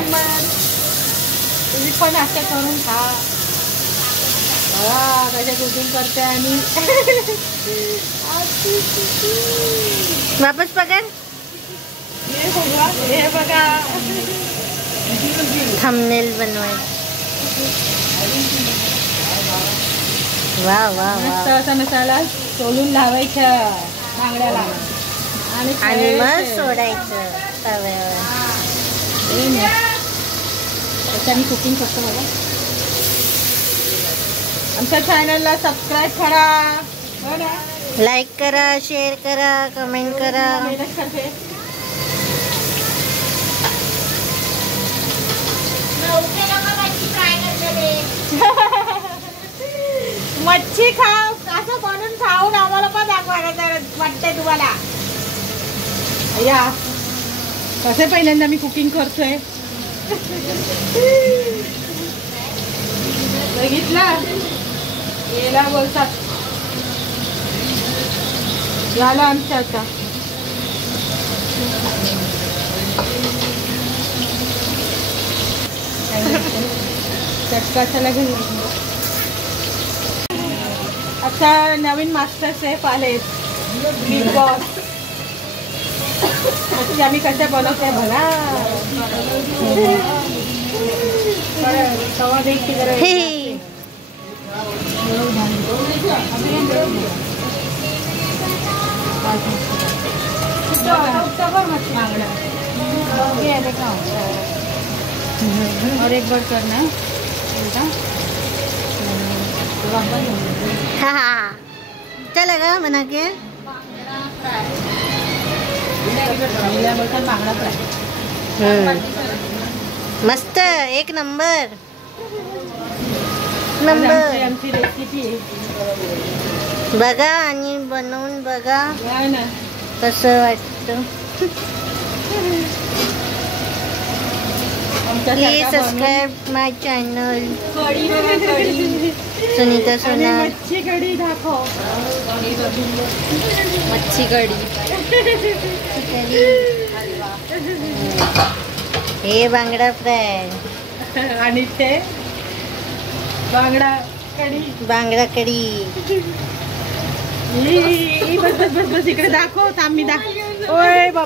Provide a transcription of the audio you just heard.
Number. तुम्ही पण असं करून खा. कशा कुकिंग करते आणि वापस पकड. हे बघा थंबनेल बनवायचं. वा वा मस्त वा. असा मसाला सोलून लावायचा बांगड्याला आणि मग सोडायचं तव्यावर. त्याच्याने कुकिंग करतो बघा. आमच्या चॅनलला सबस्क्राईब करा. हो ना. लाईक करा, शेअर करा, कमेंट करा. मेहनत करते. मच्छी खाव असं बनवून खाऊन आम्हाला पण दाखवायला वाटतंय तुम्हाला. या कसे पहिल्यांदा मी कुकिंग करतोय. बघितलं याला बोलतात झालं आमच्या आता. चटका चला घेऊन. आता नवीन मास्टर शेफ आले बिग बॉस. मच्छी आम्ही कशा बनवते बघा. तवा देखील और एक बार करना हाँ चलेगा बना के. मस्त एक नंबर. आमची रेसिपी बघा आणि बनवून बघा कसं वाटतं. Please subscribe my channel Sunita Sonar. मच्छी कढी दाखव. मच्छी कढी. हे बांगडा फ्राय आणि ते बांगडा कढी. बांगडा कढी. बस बस बस बस इकडे दाखव. आम्ही दाखव. ओय बाबा.